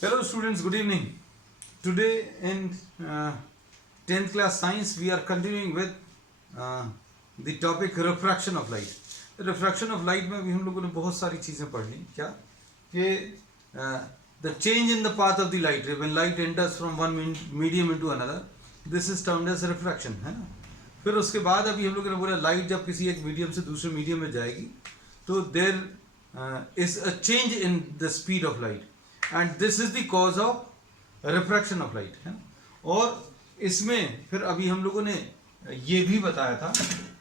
Hello students, good evening. Today in 10th class science we are continuing with uh, the topic refraction of light. Refraction of light में भी हम लोगों ने बहुत सारी चीज़ें पढ़ ली. क्या कि the change in the path of the light ray when light enters from one medium into another, this is termed as refraction, है ना. फिर उसके बाद अभी हम लोगों ने बोला लाइट जब किसी एक मीडियम से दूसरे मीडियम में जाएगी तो there is a change in the speed of light and this is the cause of refraction of light, है ना. और इसमें फिर अभी हम लोगों ने ये भी बताया था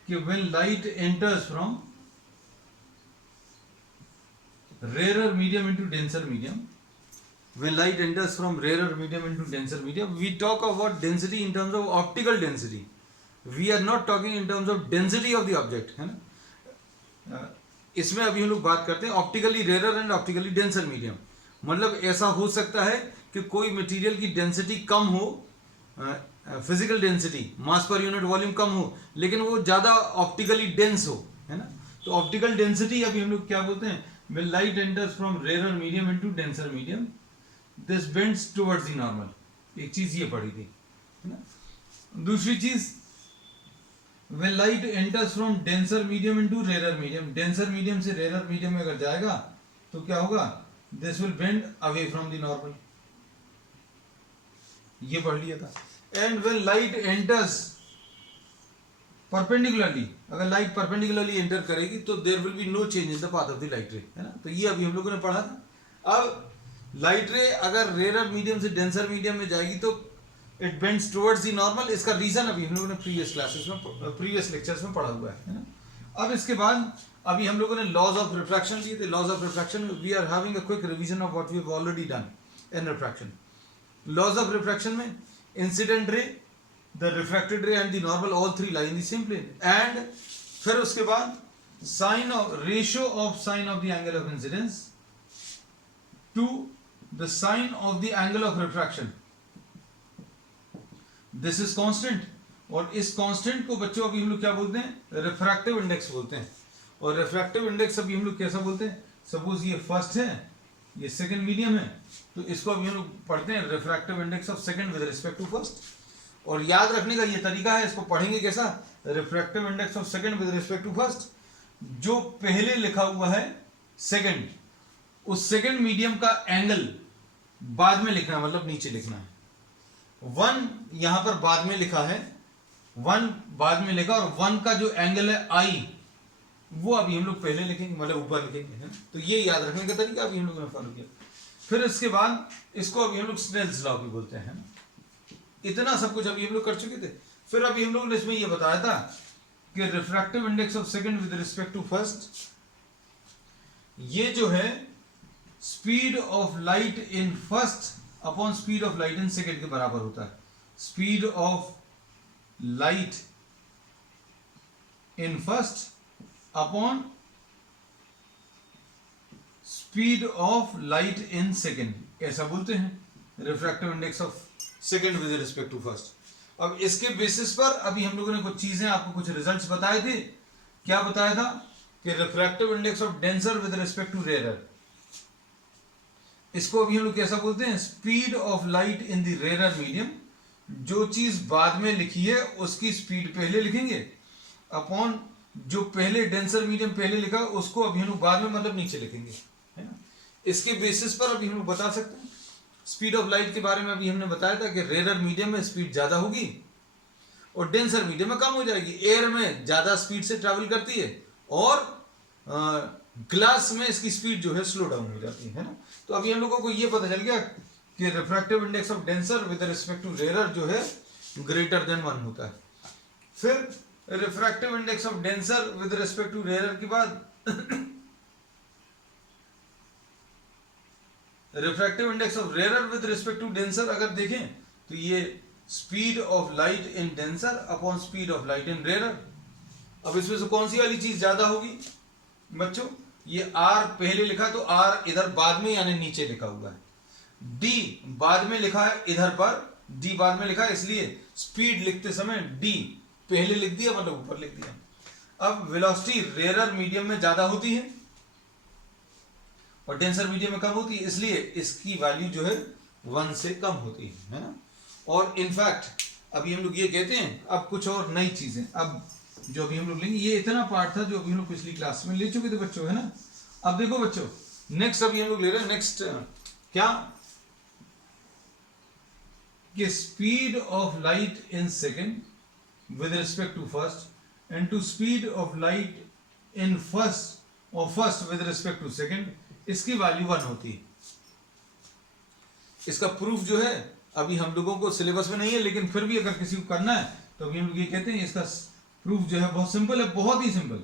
कि when light enters from rarer medium into denser medium, when light enters from rarer medium into denser medium, we talk about density in terms of optical density. We are not talking in terms of density of the object, है ना. इसमें अभी हम लोग बात करते हैं optically rarer and optically denser medium. मतलब ऐसा हो सकता है कि कोई मटेरियल की डेंसिटी कम हो, physical density mass per unit volume कम हो, लेकिन वो ज़्यादा ऑप्टिकली डेंस हो, है ना. तो ऑप्टिकल डेंसिटी अभी हम लोग क्या बोलते हैं, when light enters from rarer medium into denser medium, this bends towards the normal. एक चीज ये पढ़ी थी, है ना. दूसरी चीज when light enters from denser medium into rarer medium, denser medium से rarer medium में अगर जाएगा तो क्या होगा, this will bend away from the normal. ये पढ़ लिया था. and when light enters perpendicularly, अगर लाइट परपेंडिकुलरली एंटर करेगी तो there will be no change in the path of the light ray, है ना. तो ये अभी हम लोगों ने पढ़ा था. अब लाइट रे अगर रेरर मीडियम से डेंसर मीडियम में जाएगी तो it bends towards the normal. इसका रीजन अभी हम लोगों ने प्रीवियस क्लासेस में, प्रीवियस लेक्चर्स में पढ़ा हुआ है ना. अब इसके बाद अभी हम लोगों ने लॉज ऑफ रिफ्रैक्शन लिए थे. Laws of refraction we are having a quick revision of what we have already done in refraction. Laws of refraction में incident ray, the refracted ray and the normal, all three lie in the same plane. and फिर उसके बाद sin of ratio of sin of the angle of incidence to the sin of the angle of refraction, this is constant. और इस constant को बच्चों अभी हम लोग क्या बोलते हैं, refractive index बोलते हैं. और refractive index अभी हम लोग कैसा बोलते हैं, सपोज ये फर्स्ट है, ये सेकंड मीडियम है, तो इसको अभी हम लोग पढ़ते हैं refractive index of second with respect to first. और याद रखने का ये तरीका है, इसको पढ़ेंगे कैसा, refractive index of second with respect to first. जो पहले लिखा हुआ है सेकंड, उस सेकंड मीडियम का एंगल बाद में लिखना है, मतलब नीचे लिखना है. वन यहां पर बाद में लिखा है, वन बाद में लिखा, और वन का जो एंगल है आई, वो अभी हम लोग पहले लिखेंगे, मतलब ऊपर लिखेंगे, है. तो ये याद रखने का तरीका अभी हम लोगों ने फॉलो किया. फिर इसके बाद इसको अभी हम लोग स्नेल्स लॉ भी बोलते हैं. इतना सब कुछ अभी हम लोग कर चुके थे. फिर अभी हम लोगों ने इसमें यह बताया था कि refractive index of second with respect to first, ये जो है speed of light in first upon speed of light in second के बराबर होता है. Speed of light in first upon speed of light in second, ऐसा बोलते हैं refractive index of second with respect to first. अब इसके बेसिस पर अभी हम लोगों ने कुछ चीजें, आपको कुछ रिजल्ट्स बताए थे. क्या बताया था कि refractive index of denser with respect to rarer, इसको अभी हम लोग कैसा बोलते हैं, speed of light in the rarer medium. जो चीज बाद में लिखी है उसकी स्पीड पहले लिखेंगे, अपॉन जो पहले डेंसर मीडियम पहले लिखा उसको अभी हम लोग बाद में, मतलब नीचे लिखेंगे, है ना. इसके बेसिस पर अभी हम लोग बता सकते हैं. स्पीड ऑफ लाइट के बारे में अभी हमने बताया था कि रेरर मीडियम में स्पीड ज़्यादा होगी और डेंसर मीडियम में कम हो जाएगी. एयर में ज़्यादा स्पीड से ट्रैवल करती है और ग्लास में इसकी स्पीड जो है स्लो डाउन हो जाती है ना. तो अभी हम लोगों को ये पता चल गया कि refractive index of denser with respect to rarer जो है ग्रेटर देन 1 होता है. फिर refractive index of denser with respect to rarer के बाद refractive index of rarer with respect to denser अगर देखें तो ये speed of light in denser upon speed of light in rarer. अब इसमें से कौन सी वाली चीज ज्यादा होगी बच्चों, ये आर पहले लिखा तो आर इधर बाद में यानी नीचे लिखा हुआ है, डी बाद में लिखा है इधर पर, डी बाद में लिखा है, इसलिए स्पीड लिखते समय डी पहले लिख दिया, मतलब ऊपर लिख दिया. अब वेलोसिटी रेरर मीडियम में ज्यादा होती है और डेंसर मीडियम में कम होती है, इसलिए इसकी वैल्यू जो है 1 से कम होती है ना। और इनफैक्ट अभी हम लोग ये कहते हैं, अब कुछ और नई चीजें अब जो अभी हम लोग लेंगे, ये इतना पार्ट था जो अभी हम लोग पिछली क्लास में ले चुके थे बच्चों, है ना। अब देखो बच्चों, नेक्स्ट अभी हम लोग ले रहे हैं नेक्स्ट क्या, कि speed of light in second with respect to first and to speed of light in first और first with respect to second, इसकी वैल्यू 1 होती है। इसका प्रूफ जो है अभी हम लोगों को सिलेबस में नहीं है, लेकिन फिर भी अगर किसी को करना है तो अभी हम लोग ये कहते हैं इसका प्रूफ जो है बहुत सिंपल है, बहुत ही सिंपल।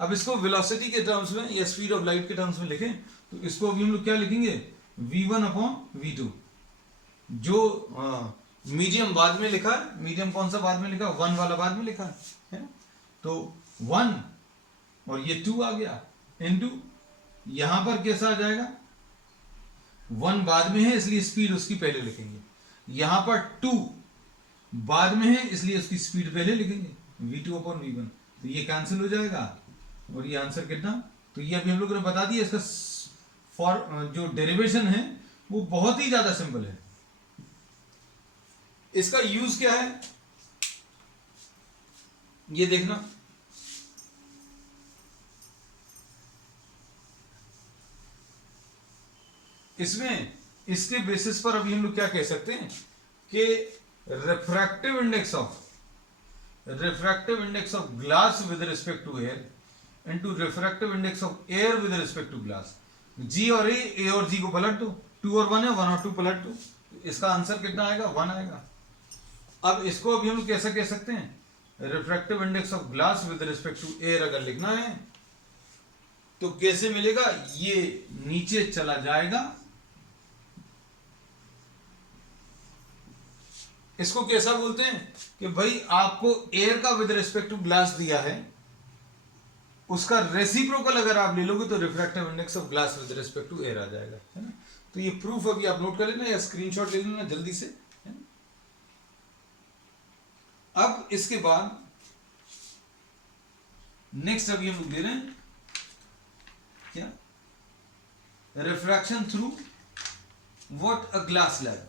अब इसको वेलोसिटी के टर्म्स में या स्पीड ऑफ लाइट के टर्म्स में लिखें तो इसको अभी हम लोग क्या लिखेंगे, v1 अपॉन v2। जो मीडियम बाद में लिखा है, मीडियम कौन सा बाद में लिखा, 1 वाला बाद में लिखा है, तो 1 और ये 2 आ गया इनटू, यहां पर कैसा आ जाएगा, 1 बाद में है इसलिए स्पीड उसकी पहले लिखेंगे, यहां पर 2 बाद में है इसलिए उसकी स्पीड पहले लिखेंगे, v2 अपॉन v1, तो ये कैंसिल हो जाएगा और ये आंसर कितना, तो ये अभी हम लोगों ने बता दिया। इसका जो डेरिवेशन है वो बहुत ही ज्यादा सिंपल है। इसका यूज क्या है ये देखना, इसमें इसके बेसिस पर अभी हम लोग क्या कह सकते हैं कि refractive index of glass with respect to air into refractive index of air with respect to glass, G और ए और जी को पलट दो, 2 और 1 है, 1 और 2 पलट दो, इसका आंसर कितना आएगा, 1 आएगा। अब इसको अभी हम लोग कैसा कह सकते हैं, refractive index of glass with respect to air अगर लिखना है तो कैसे मिलेगा, ये नीचे चला जाएगा, इसको कैसा बोलते हैं कि भाई आपको एयर का विद रिस्पेक्ट टू ग्लास दिया है, उसका रेसिप्रोकल अगर आप ले लोगे तो refractive index of glass with respect to air आ जाएगा, है ना। तो ये प्रूफ अभी आप नोट कर लेना या स्क्रीनशॉट ले लेना जल्दी से, है ना। अब इसके बाद नेक्स्ट अभी हम लोग दे रहे हैं क्या, refraction through what a glass slab.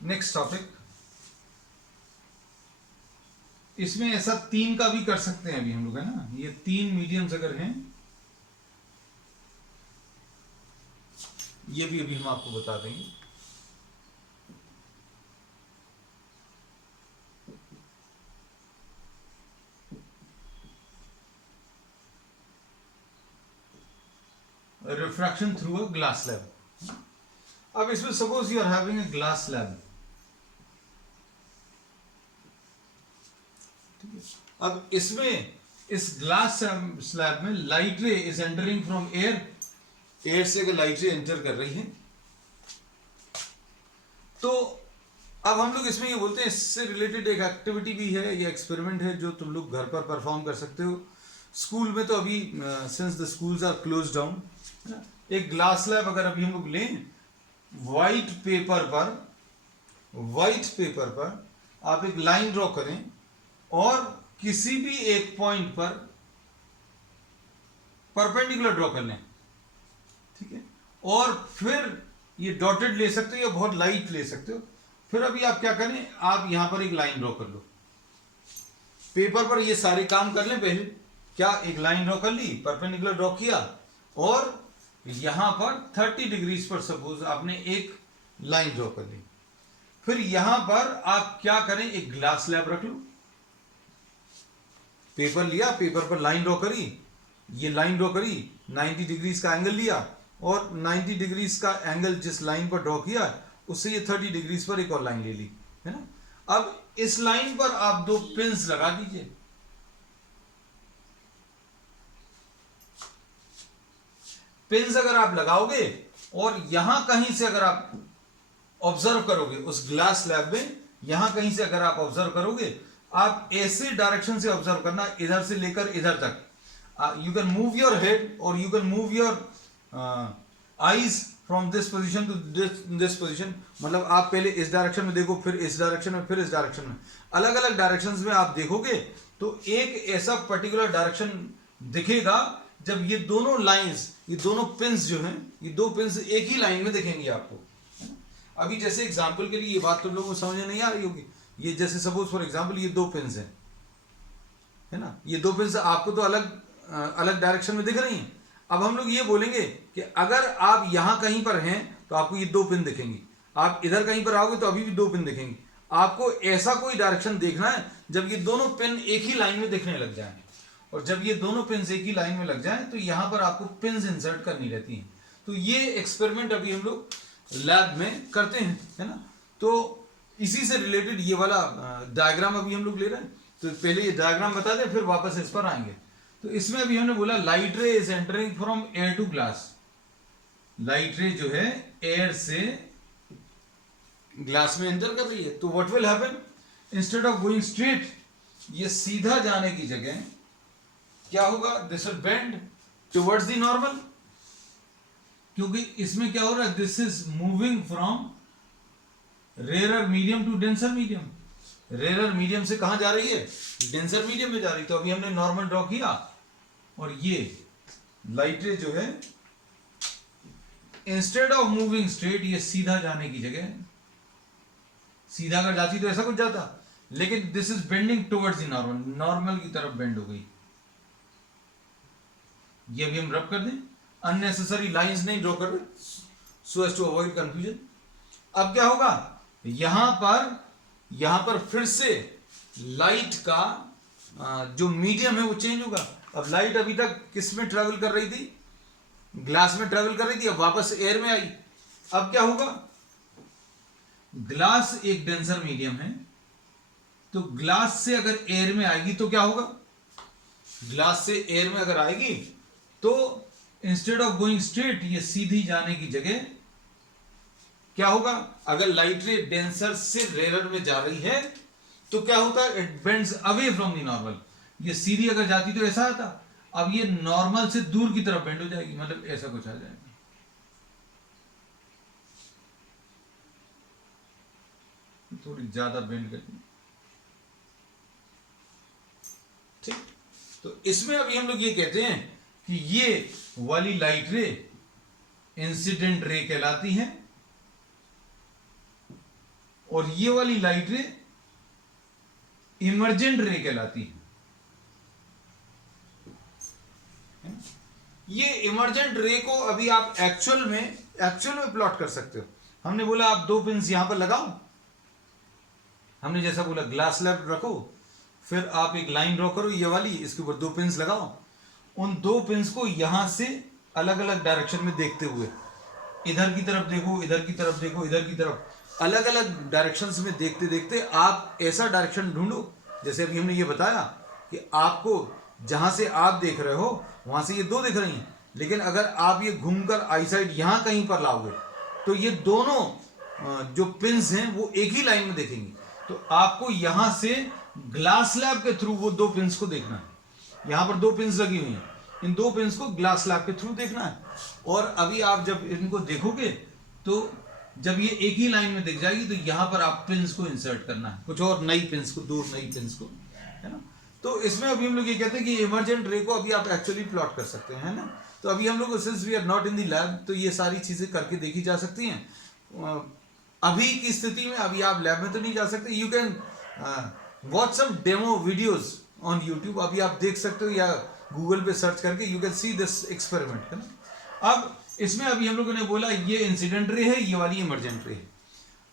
Next topic, इसमें ऐसा 3 का भी कर सकते हैं अभी हम लोग, है ना। ये 3 मीडियम्स अगर हैं, ये भी अभी हम आपको बता देंगे। Refraction through a glass slab. अब इसमें suppose you are having a glass slab, अब इसमें इस ग्लास स्लैब में light ray is entering from air, air से अगर लाइट रे एंटर कर रही है तो अब हम लोग इसमें ये बोलते हैं, इससे रिलेटेड एक एक्टिविटी भी है, ये एक्सपेरिमेंट है जो तुम लोग घर पर परफॉर्म कर सकते हो। स्कूल में तो अभी since the schools are close down, एक ग्लास स्लैब अगर अभी हम लोग लें, व्हाइट पेपर पर आप एक लाइन ड्रॉ करें और किसी भी एक पॉइंट पर परपेंडिकुलर ड्रॉ कर लें, ठीक है, और फिर ये डॉटेड ले सकते हो या बहुत लाइट ले सकते हो। फिर अभी आप क्या करें, आप यहां पर एक लाइन ड्रॉ कर लो, पेपर पर ये सारे काम कर लें पहले, क्या एक लाइन ड्रॉ कर ली, परपेंडिकुलर ड्रॉ किया और यहां पर 30 डिग्रीज पर सपोज आपने एक लाइन ड्रॉ कर ली। फिर यहां पर आप क्या करें, एक ग्लास स्लैब रख लो, पेपर लिया, पेपर पर लाइन ड्रॉ करी, ये लाइन ड्रॉ करी, 90 डिग्रीज का एंगल लिया और 90 डिग्रीज का एंगल जिस लाइन पर ड्रॉ किया उससे ये 30 डिग्रीज पर एक और लाइन ले ली, है ना। अब इस लाइन पर आप 2 पिन्स लगा दीजिए, पिन्स अगर आप लगाओगे और यहां कहीं से अगर आप ऑब्जर्व करोगे उस ग्लास स्लैब में, यहां कहीं से अगर आप ऑब्जर्व करोगे, आप ऐसे डायरेक्शन से ऑब्जर्व करना, इधर से लेकर इधर तक। You can move your head और you can move your eyes from this position to this position, मतलब आप पहले इस डायरेक्शन में देखो, फिर इस डायरेक्शन में, फिर इस डायरेक्शन में, अलग अलग डायरेक्शंस में आप देखोगे तो एक ऐसा पर्टिकुलर डायरेक्शन दिखेगा जब ये दोनों लाइंस, ये दोनों पिंस जो हैं, ये दो पिंस एक ही लाइन में दिखेंगे आपको। अभी जैसे एग्जांपल के लिए ये बात तुम लोगों को समझ नहीं आ रही होगी, ये जैसे सपोज फॉर एग्जांपल ये दो पिंस हैं, है ना, ये दो पिंस आपको तो अलग अलग डायरेक्शन में दिख रही हैं। अब हम लोग ये बोलेंगे कि अगर आप यहां कहीं पर हैं तो आपको ये दो पिन दिखेंगी, आप इधर कहीं पर आओगे तो अभी भी दो पिन दिखेंगी। आपको ऐसा कोई डायरेक्शन देखना है जब ये दोनों पिन एक ही लाइन में दिखने लग जाए, और जब ये दोनों पिन एक ही लाइन में लग जाए तो यहां पर आपको पिन इंसर्ट करनी रहती हैं। तो ये एक्सपेरिमेंट अभी हम लोग लैब में करते हैं, है ना। तो इसी से रिलेटेड ये वाला डायग्राम अभी हम लोग ले रहे हैं। तो पहले ये डायग्राम बता दें, फिर वापस इस पर आएंगे। तो इसमें अभी हमने बोला light ray is entering from air to glass. Light ray जो है एयर से ग्लास में एंटर कर रही है, तो what will happen, instead of going straight, ये सीधा जाने की जगह क्या होगा, this will bend towards the normal, क्योंकि इसमें क्या हो रहा है, this is moving from rarer medium to denser medium. Rarer medium से कहां जा रही है, डेंसर मीडियम में जा रही। तो अभी हमने नॉर्मल ड्रॉ किया, और ये लाइट रे जो है इंस्टेड ऑफ मूविंग स्ट्रेट, ये सीधा जाने की जगह, सीधा अगर जाती तो ऐसा कुछ जाता, लेकिन this is bending towards the normal, normal की तरफ बेंड हो गई। ये अभी हम रब कर दें, अननेसेसरी लाइंस नहीं ड्रॉ कर रहे, so as to avoid confusion. अब क्या होगा, यहां पर फिर से लाइट का जो मीडियम है वो चेंज होगा। अब लाइट अभी तक किस में ट्रेवल कर रही थी, ग्लास में ट्रेवल कर रही थी, अब वापस एयर में आई। अब क्या होगा, ग्लास एक डेंसर मीडियम है, तो ग्लास से अगर एयर में आएगी तो क्या होगा, ग्लास से एयर में अगर आएगी तो इंस्टेड ऑफ गोइंग स्ट्रेट, ये सीधी जाने की जगह क्या होगा, अगर लाइट रे डेंसर से रेयरर में जा रही है तो क्या होता है, it bends away from the normal. ये सीधी अगर जाती तो ऐसा आता, अब ये नॉर्मल से दूर की तरफ बेंड हो जाएगी, मतलब ऐसा कुछ आ जाएगा। थोड़ी ज्यादा बेंड करनी, ठीक। तो इसमें अभी हम लोग ये कहते हैं कि ये वाली लाइट रे इंसिडेंट रे कहलाती है, और ये वाली लाइट रे इमर्जेंट रे कहलाती है। ये इमर्जेंट रे को अभी आप एक्चुअल में प्लॉट कर सकते हो। हमने बोला आप दो पिंस यहां पर लगाओ, हमने जैसा बोला ग्लास स्लैब रखो, फिर आप एक लाइन ड्रॉ करो ये वाली, इसके ऊपर दो पिंस लगाओ, उन दो पिंस को यहां से अलग अलग डायरेक्शन में देखते हुए, इधर की तरफ देखो, इधर की तरफ देखो, इधर की तरफ, अलग अलग डायरेक्शंस में देखते देखते आप ऐसा डायरेक्शन ढूंढो। जैसे अभी हमने ये बताया कि आपको जहां से आप देख रहे हो वहां से ये दो दिख रही हैं, लेकिन अगर आप ये घूमकर आई साइड यहां कहीं पर लाओगे तो ये दोनों जो पिंस हैं वो एक ही लाइन में देखेंगी। तो आपको यहां से ग्लास स्लैब के थ्रू वो दो पिंस को देखना है। यहां पर दो पिंस लगी हुई हैं, इन दो पिंस को ग्लास स्लैब के थ्रू देखना है। और अभी आप जब इनको देखोगे तो जब ये एक ही लाइन में दिख जाएगी तो यहां पर आप पिंस को इंसर्ट करना है, कुछ और नई पिंस को, दो नई पिंस को, है ना। तो इसमें अभी हम लोग ये कहते हैं कि इमर्जेंट रे को अभी आप एक्चुअली प्लॉट कर सकते हैं, है ना। तो अभी हम लोग since we are not in the lab, तो ये सारी चीजें करके देखी जा सकती हैं। अभी की स्थिति में अभी आप लैब में तो नहीं जा सकते, you can watch some demo videos on YouTube, अभी आप देख सकते हो, या गूगल पे सर्च करके you can see this experiment, है ना। अब इसमें अभी हम लोगों ने बोला ये इंसिडेंट रे है, ये वाली इमर्जेंट रे है।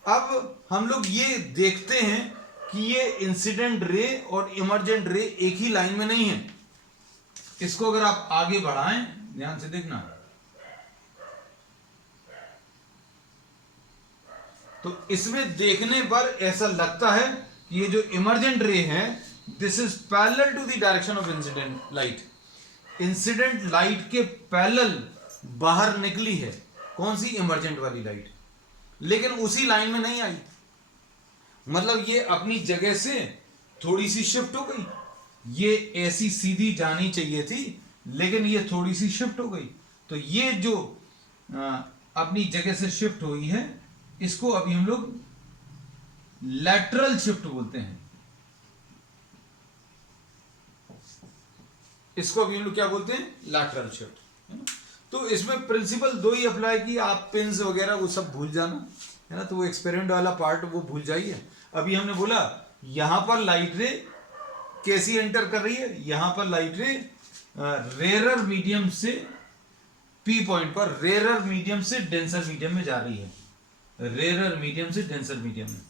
अब हम लोग ये देखते हैं कि ये इंसिडेंट रे और इमर्जेंट रे एक ही लाइन में नहीं है। इसको अगर आप आगे बढ़ाएं, ध्यान से देखना, तो इसमें देखने पर ऐसा लगता है कि ये जो इमर्जेंट रे है this is parallel to the direction of incident light. Incident light के पैरेलल बाहर निकली है कौन सी, इमर्जेंट वाली लाइट, लेकिन उसी लाइन में नहीं आई। मतलब ये अपनी जगह से थोड़ी सी शिफ्ट हो गई, ये ऐसी सीधी जानी चाहिए थी लेकिन ये थोड़ी सी शिफ्ट हो गई। तो ये जो अपनी जगह से शिफ्ट हुई है, इसको अभी हम लोग लैटरल शिफ्ट बोलते हैं। इसको अभी हम लोग क्या बोलते हैं? लैटरल शिफ्ट, है ना। तो इसमें प्रिंसिपल दो ही अप्लाई की, आप पिंस वगैरह वो सब भूल जाना, है ना। तो वो एक्सपेरिमेंट वाला पार्ट वो भूल जाइए। अभी हमने बोला यहां पर लाइट रे कैसी एंटर कर रही है, यहां पर लाइट रे रेरर मीडियम से पी पॉइंट पर रेरर मीडियम से डेंसर मीडियम में जा रही है, रेरर मीडियम से डेंसर मीडियम में।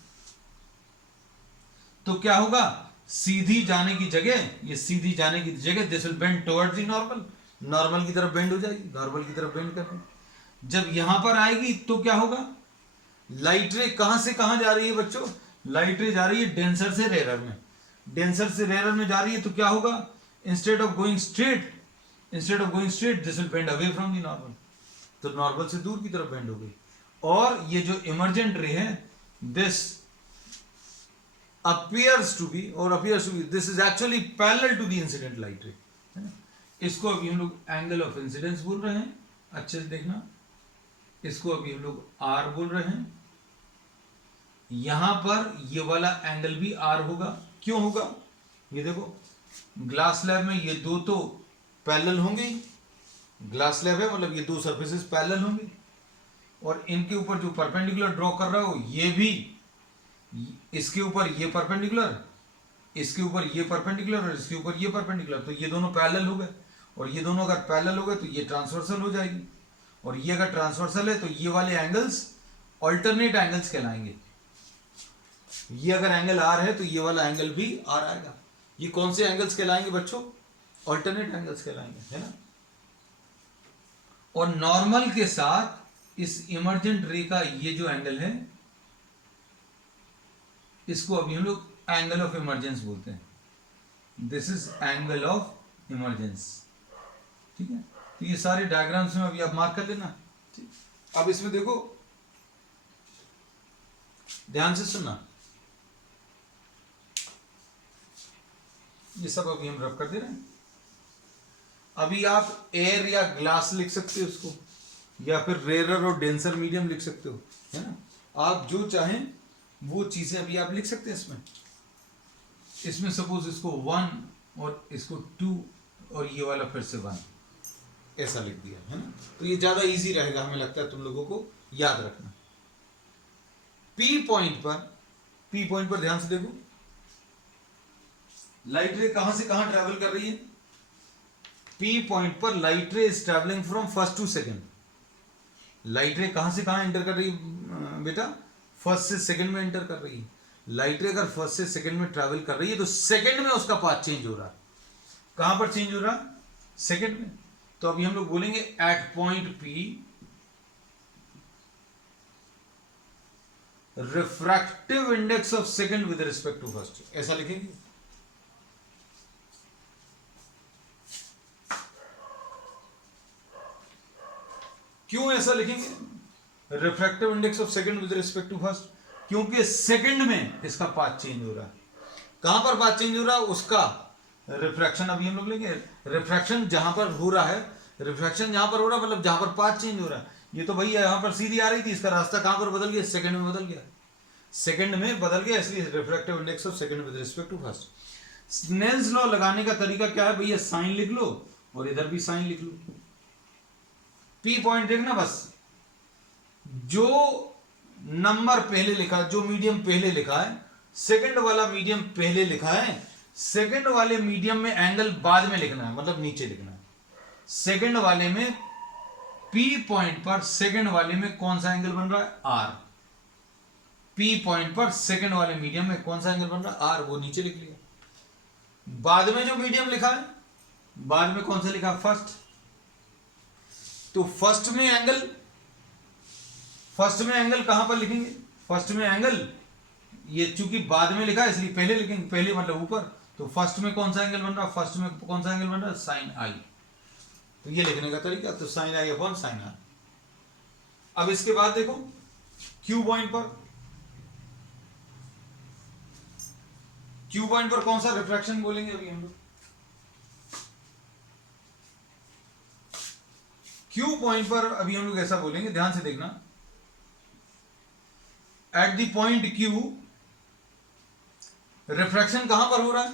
तो क्या होगा, सीधी जाने की जगह, ये सीधी जाने की जगह this will bend towards the normal, normal की तरफ बेंड हो जाएगी, नॉर्मल की तरफ बेंड कर रही। जब यहां पर आएगी तो क्या होगा, लाइट रे कहां से कहां जा रही है बच्चों, लाइट रे जा रही है डेंसर से रेरर में, डेंसर से रेरर में जा रही है। तो क्या होगा, instead of going straight this will bend away from the normal, तो नॉर्मल से दूर की तरफ बेंड हो गई। और ये जो इमर्जेंट रे है, this appears to be this is actually parallel to the incident light ray, है ना। इसको अभी हम लोग एंगल ऑफ इंसिडेंस बोल रहे हैं, अच्छे से देखना। इसको अभी हम लोग आर बोल रहे हैं। यहां पर ये वाला एंगल भी आर होगा। क्यों होगा, ये देखो ग्लास स्लैब में ये दो तो पैरेलल होंगे, ग्लास स्लैब है मतलब ये दो सरफेसेस पैरेलल होंगे, और इनके ऊपर जो परपेंडिकुलर ड्रॉ कर रहा हो ये भी, इसके ऊपर ये परपेंडिकुलर, इसके ऊपर ये परपेंडिकुलर और इसके ऊपर ये परपेंडिकुलर, तो ये दोनों पैरेलल हो गए। और ये दोनों अगर पैरेलल हो गए तो ये ट्रांसवर्सल हो जाएगी, और ये अगर ट्रांसवर्सल है तो ये वाले एंगल्स अल्टरनेट एंगल्स कहलाएंगे। ये अगर एंगल आर है तो ये वाला एंगल भी आर आएगा। ये कौन से एंगल्स कहलाएंगे बच्चों, अल्टरनेट एंगल्स कहलाएंगे, है ना। और नॉर्मल के साथ इस इमर्जेंट रे का ये जो एंगल है, इसको अभी हम लोग एंगल ऑफ इमरजेंस बोलते हैं। This is angle of emergence, ठीक है। तो ये सारे डायग्राम्स में अभी आप मार्क कर लेना, ठीक। अब इसमें देखो, ध्यान से सुनना, ये सब अभी हम रब कर दे रहे हैं। अभी आप एयर या ग्लास लिख सकते हो उसको, या फिर रेरर और डेंसर मीडियम लिख सकते हो, है ना। आप जो चाहें वो चीजें अभी आप लिख सकते हैं इसमें सपोज इसको 1 और इसको 2 और ये वाला फिर से 1 ऐसा लिख दिया, है ना। तो ये ज्यादा इजी रहेगा, हमें लगता है तुम लोगों को याद रखना। पी पॉइंट पर ध्यान से देखो, लाइट रे कहां से कहां ट्रेवल कर रही है। पी पॉइंट पर light ray is travelling from first to second. Light ray कहां से कहां एंटर कर रही है बेटा, फर्स्ट से सेकंड में एंटर कर रही है। लाइट रे अगर फर्स्ट से सेकंड में ट्रैवल कर रही है तो सेकंड में उसका पाथ चेंज हो रहा है। कहां पर चेंज हो रहा है, सेकंड में। तो अभी हम लोग बोलेंगे at point P refractive index of second with respect to first, ऐसा लिखेंगे। क्यों ऐसा लिखेंगे, refractive index of second with respect to first, क्योंकि सेकंड में इसका पाथ चेंज हो रहा है। कहां पर पाथ चेंज हो रहा है, उसका रिफ्रैक्शन अभी हम लोग लेंगे। रिफ्रैक्शन जहां पर हो रहा है, रिफ्रैक्शन जहां पर हो रहा है मतलब जहां पर पाथ चेंज हो रहा है। ये तो भैया यहां पर सीधी आ रही थी, इसका रास्ता कहां पर बदल गया, सेकंड में बदल गया, सेकंड में बदल गया, इसलिए refractive index of second with respect to first. Snell's law लगाने का तरीका क्या है भैया, साइन लिख लो और इधर भी साइन लिख लो। पी पॉइंट देखना, बस जो नंबर पहले लिखा, जो मीडियम पहले लिखा है, सेकंड वाला मीडियम पहले लिखा है, सेकंड वाले मीडियम में एंगल बाद में लिखना है, मतलब नीचे लिखना है। सेकंड वाले में पी पॉइंट पर सेकंड वाले में कौन सा एंगल बन रहा है, आर। पी पॉइंट पर सेकंड वाले मीडियम में कौन सा एंगल बन रहा है, आर, वो नीचे लिख लिया। बाद में जो मीडियम लिखा है, बाद में कौन सा लिखा, फर्स्ट। तो फर्स्ट में एंगल कहां पर लिखेंगे, फर्स्ट में एंगल, ये चूंकि बाद में लिखा है इसलिए पहले लिखेंगे, पहले मतलब ऊपर। तो फर्स्ट में कौन सा एंगल बन रहा है, फर्स्ट में कौन सा एंगल बन रहा है, साइन आई। तो ये लिखने का तरीका, तो sine I upon sine R. अब इसके बाद देखो क्यू पॉइंट पर कौन सा रिफ्रैक्शन बोलेंगे अभी हम लोग। Q पॉइंट पर अभी हम लोग ऐसा बोलेंगे, ध्यान से देखना, at the point Q refraction कहां पर हो रहा है,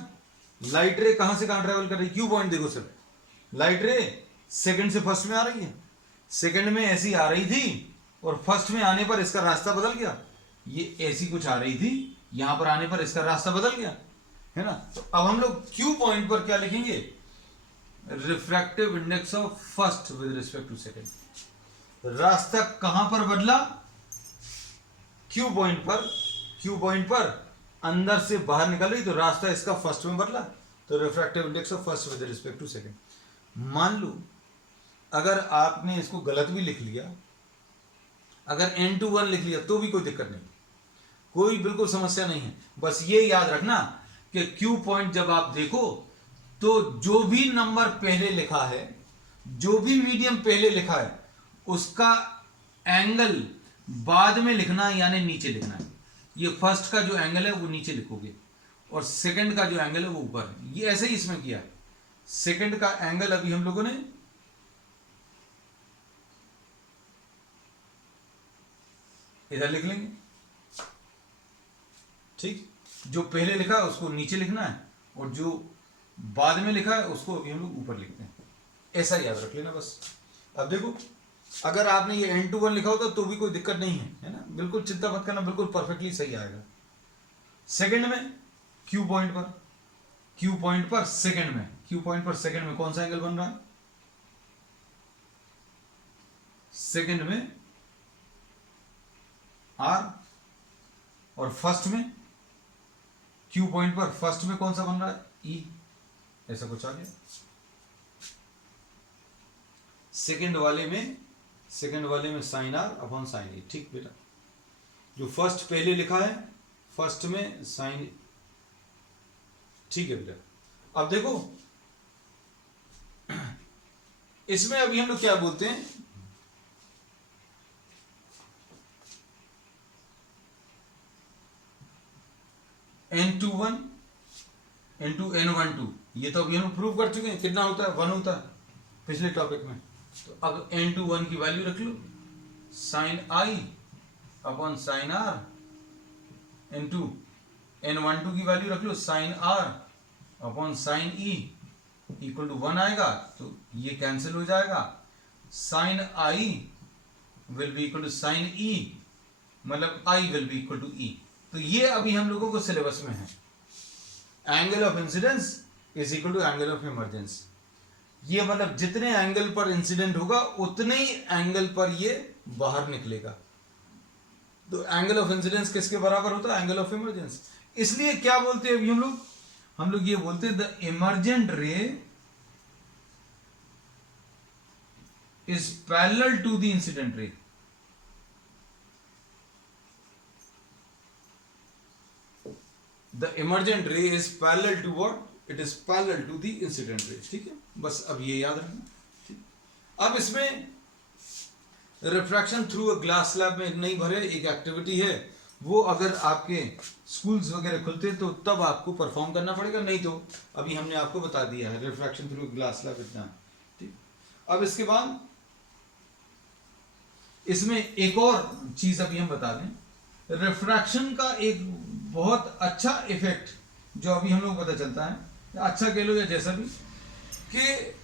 लाइट रे कहां से कहां ट्रेवल कर रही है, Q पॉइंट देखो सर, लाइट रे सेकंड से फर्स्ट में आ रही है, सेकंड में ऐसी आ रही थी और फर्स्ट में आने पर इसका रास्ता बदल गया, ये ऐसी कुछ आ रही थी, यहां पर आने पर इसका रास्ता बदल गया, है ना। तो अब हम लोग Q पॉइंट पर क्या लिखेंगे, refractive index of first with respect to second. रास्ता कहां पर बदला, Q पॉइंट पर, Q पॉइंट पर अंदर से बाहर निकल रही तो रास्ता इसका फर्स्ट में बदला, तो refractive index of first with respect to second. मान लो अगर आपने इसको गलत भी लिख लिया, अगर n/1 लिख लिया तो भी कोई दिक्कत नहीं, कोई बिल्कुल समस्या नहीं है। बस ये याद रखना कि Q पॉइंट जब आप देखो तो जो भी नंबर पहले लिखा है, जो भी मीडियम पहले लिखा है, उसका एंगल बाद में लिखना है, यानी नीचे लिखना है। ये फर्स्ट का जो एंगल है वो नीचे लिखोगे और सेकंड का जो एंगल है वो ऊपर है। ये ऐसे ही इसमें किया, सेकंड का एंगल अभी हम लोगों ने इधर लिख लेंगे, ठीक, जो पहले लिखा है उसको नीचे लिखना है और जो बाद में लिखा है उसको अभी हम लोग ऊपर लिखते हैं, ऐसा याद रख लेना बस। अब देखो अगर आपने ये n/1 लिखा होता तो भी कोई दिक्कत नहीं है ना, बिल्कुल चिंता मत करना, बिल्कुल परफेक्टली सही आएगा। सेकंड में Q पॉइंट पर, Q पॉइंट पर सेकंड में, Q पॉइंट पर सेकंड में कौन सा एंगल बन रहा है, सेकंड में R, और फर्स्ट में, Q पॉइंट पर फर्स्ट में कौन सा बन रहा है, E, ऐसा कुछ आ गया। सेकंड वाले में sine R upon sine E, ठीक बेटा, जो फर्स्ट पहले लिखा है फर्स्ट में साइन, ठीक है बेटा। अब देखो इसमें अभी हम लोग क्या बोलते हैं, n/1 इंटू n/2, ये तो अभी हम प्रूव कर चुके हैं, कितना होता है, 1 होता है पिछले टॉपिक में। तो अब n/1 की वैल्यू रख लो, sine I upon sine R, into n/2 की वैल्यू रख लो, sine R upon sine E equal to 1 आएगा, तो ये कैंसिल हो जाएगा, sine I will be equal to sine E, मतलब I will be equal to E। तो ये अभी हम लोगों को सिलेबस में है, angle of incidence is equal to angle of emergence. ये मतलब जितने एंगल पर इंसिडेंट होगा उतने ही एंगल पर ये बाहर निकलेगा। तो एंगल ऑफ इंसिडेंस किसके बराबर होता है, एंगल ऑफ इमरजेंस। इसलिए क्या बोलते हैं अभी हम लोग ये बोलते हैं the emergent ray is parallel to the incident ray. The emergent ray is parallel to what? It is parallel to the incident ray, ठीक है, बस अब ये याद रखना, ठीक। अब इसमें refraction through a glass slab में नहीं भरे, एक एक्टिविटी है, वो अगर आपके स्कूल्स वगैरह खुलते तो तब आपको परफॉर्म करना पड़ेगा, नहीं तो अभी हमने आपको बता दिया है रिफ्रैक्शन थ्रू ग्लास स्लैब इतना, ठीक। अब इसके बाद इसमें एक और चीज अभी हम बता दें, रिफ्रैक्शन का एक बहुत अच्छा इफेक्ट जो अभी हम लोग पता चलता है, अच्छा कह लो या जैसा भी, कि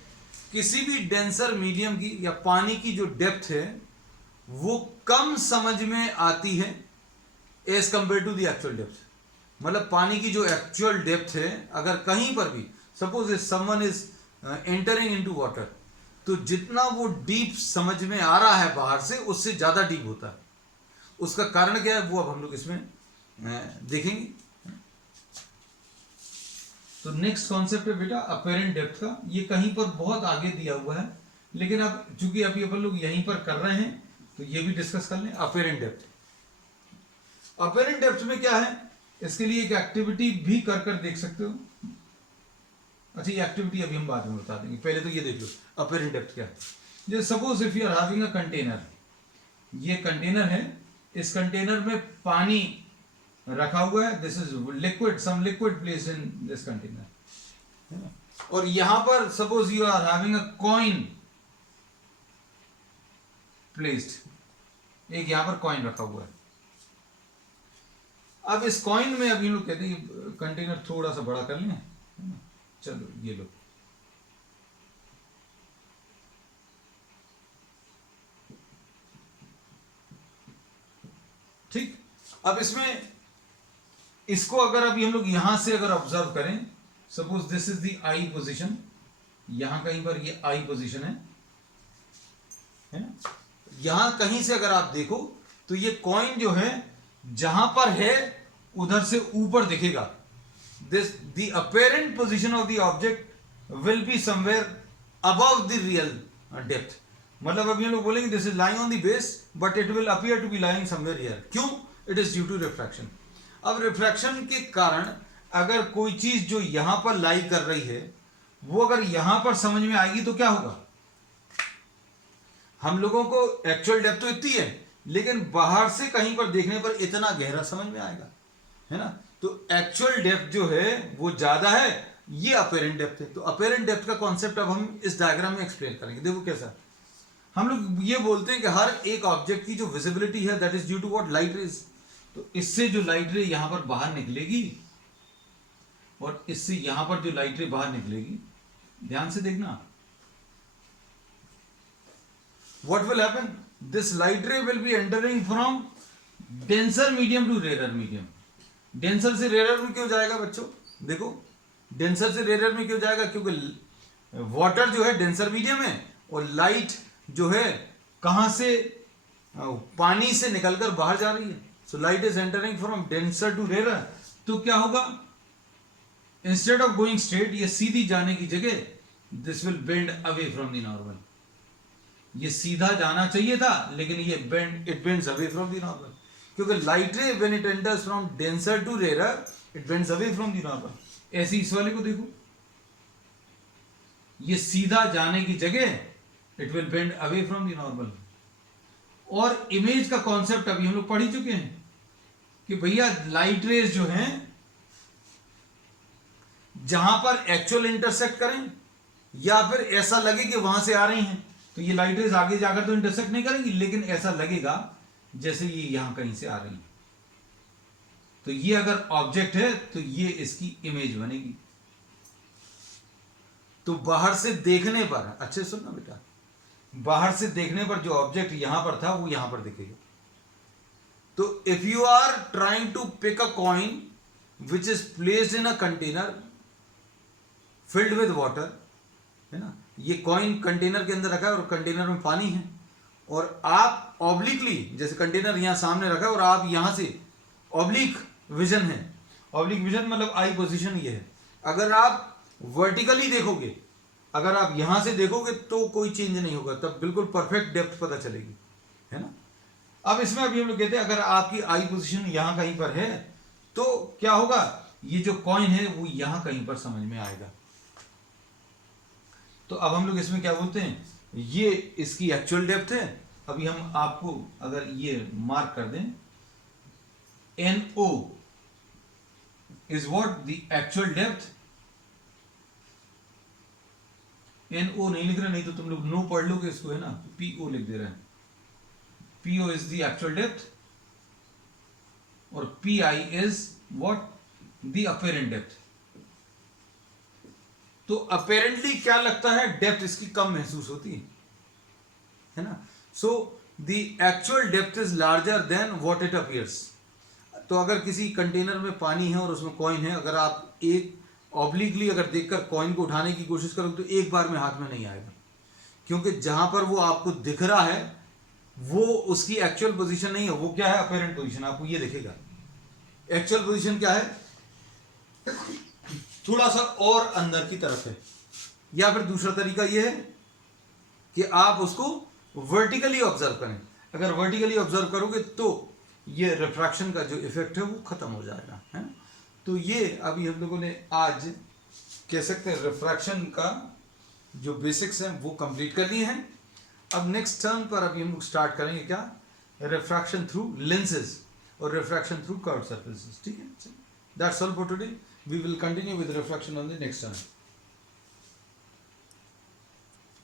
किसी भी डेंसर मीडियम की या पानी की जो डेप्थ है वो कम समझ में आती है as compare to the actual depth. मतलब पानी की जो एक्चुअल डेप्थ है, अगर कहीं पर भी suppose if someone is entering into water, तो जितना वो डीप समझ में आ रहा है बाहर से, उससे ज्यादा डीप होता है। उसका कारण क्या है वो अब हम लोग इसमें देखेंगे। तो नेक्स्ट कॉन्सेप्ट है बेटा अपेरेंट डेप्थ का। ये कहीं पर बहुत आगे दिया हुआ है, लेकिन अब चूंकि अभी अपन लोग यहीं पर कर रहे हैं तो ये भी डिस्कस कर लें। अपेरेंट डेप्थ, अपेरेंट डेप्थ में क्या है, इसके लिए एक एक्टिविटी भी कर देख सकते हो। अच्छा, ये एक्टिविटी अभी हम बाद में बता देंगे, पहले तो ये देख लो अपेरेंट डेप्थ क्या है। जैसे suppose if you are having a container, ये कंटेनर है, इस कंटेनर में पानी रखा हुआ है, this is liquid, some liquid place in this container, और यहां पर suppose you are having a coin, placed, एक यहां पर कॉइन रखा हुआ है। अब इस कॉइन में अभी लोग कहते हैं कंटेनर थोड़ा सा बड़ा कर लें, है ना, चलो ये लो, ठीक। अब इसमें इसको अगर अभी हम लोग यहां से अगर ऑब्जर्व करें, suppose this is the I position, यहां कहीं पर ये आई पोजीशन है ना, यहां कहीं से अगर आप देखो तो ये कॉइन जो है जहां पर है उधर से ऊपर दिखेगा। This the apparent position of the object will be somewhere above the real depth. मतलब अभी हम लोग बोलेंगे this is lying on the base but it will appear to be lying somewhere here. क्यों? It is due to refraction. अब refraction के कारण अगर कोई चीज जो यहां पर लाई कर रही है वो अगर यहां पर समझ में आएगी तो क्या होगा? हम लोगों को एक्चुअल डेप्थ तो इतनी है, लेकिन बाहर से कहीं पर देखने पर इतना गहरा समझ में आएगा, है ना। तो एक्चुअल डेप्थ जो है वो ज्यादा है, ये अपेरेंट डेप्थ है। तो अपेरेंट डेप्थ का कॉन्सेप्ट अब हम इस डायग्राम में एक्सप्लेन करेंगे। देखो कैसा, हम लोग ये बोलते हैं कि हर एक ऑब्जेक्ट की जो विजिबिलिटी है that is due to what? Light rays. तो इससे जो लाइट रे यहां पर बाहर निकलेगी और इससे यहां पर जो लाइट रे बाहर निकलेगी, ध्यान से देखना, what will happen? This light ray will be entering from denser medium to rarer medium. denser से rarer में क्यों जाएगा बच्चों? देखो denser से rarer में क्यों जाएगा? क्योंकि वाटर जो है denser medium है और लाइट जो है कहां से? पानी से निकलकर बाहर जा रही है। So light is entering from denser to rarer. तो क्या होगा? Instead of going straight, ये सीधी जाने की जगह this will bend away from the normal. ये सीधा जाना चाहिए था लेकिन ये it bends away from the normal, क्योंकि light ray when it enters from denser to rarer it bends away from the normal. ऐसे इस वाले को देखो, ये सीधा जाने की जगह it will bend away from the normal. और इमेज का कॉन्सेप्ट अभी हम लोग पढ़ ही चुके हैं कि भैया लाइट रेज जो हैं जहां पर एक्चुअल इंटरसेक्ट करें या फिर ऐसा लगे कि वहां से आ रही हैं, तो ये लाइट रेज आगे जाकर तो इंटरसेक्ट नहीं करेंगी, लेकिन ऐसा लगेगा जैसे ये यहां कहीं से आ रही है। तो ये अगर ऑब्जेक्ट है तो ये इसकी इमेज बनेगी। तो बाहर से देखने पर, अच्छे सुनना बेटा, बाहर से देखने पर जो ऑब्जेक्ट यहां पर था वो यहां पर दिखेगा। तो if you are trying to pick a coin which is placed in a container filled with water, है ना, ये कॉइन कंटेनर के अंदर रखा है और कंटेनर में पानी है, और आप ऑब्लिकली, जैसे कंटेनर यहां सामने रखा है और आप यहां से ऑब्लिक विजन है, ऑब्लिक विजन मतलब आई पोजीशन ये है। अगर आप वर्टिकली देखोगे, अगर आप यहां से देखोगे तो कोई चेंज नहीं होगा, तब बिल्कुल परफेक्ट डेप्थ पता चलेगी, है ना। अब इसमें अभी हम लोग कहते हैं अगर आपकी आई पोजीशन यहां कहीं पर है तो क्या होगा? ये जो कॉइन है वो यहां कहीं पर समझ में आएगा। तो अब हम लोग इसमें क्या बोलते हैं, ये इसकी एक्चुअल डेप्थ है। अभी हम आपको अगर ये मार्क कर दें, NO is what? The actual depth. NO नहीं लिख रहे, नहीं तो तुम लोग नो पढ़ लोगे इसको, है ना, PO लिख दे रहे हैं। PO is the actual depth और PI is what? The apparent depth. तो अपेरेंटली क्या लगता है? डेप्थ इसकी कम महसूस होती है ना। So the actual depth is larger than what it appears. तो अगर किसी कंटेनर में पानी है और उसमें कॉइन है, अगर आप एक ऑब्लिकली अगर देखकर कॉइन को उठाने की कोशिश करोगे तो एक बार में हाथ में नहीं आएगा, क्योंकि जहां पर वो आपको दिख रहा है वो उसकी एक्चुअल पोजीशन नहीं है। वो क्या है? Apparent position. आपको ये दिखेगा। एक्चुअल पोजीशन क्या है? थोड़ा सा और अंदर की तरफ है। या फिर दूसरा तरीका यह है कि आप उसको वर्टिकली ऑब्जर्व करें। अगर वर्टिकली ऑब्जर्व करोगे तो ये रिफ्रैक्शन का जो इफेक्ट है वो खत्म हो जाएगा, है ना। तो ये अभी हम लोगों ने आज कह सकते हैं रिफ्रैक्शन का जो बेसिक्स हैं वो कंप्लीट कर लिए हैं। अब नेक्स्ट टर्म पर अभी हम लोग स्टार्ट करेंगे क्या? रिफ्रैक्शन थ्रू लेंसेज और रिफ्रैक्शन थ्रू कर्व्ड सरफेसेस। ठीक है, that's all for today. We will continue with refraction on the next time.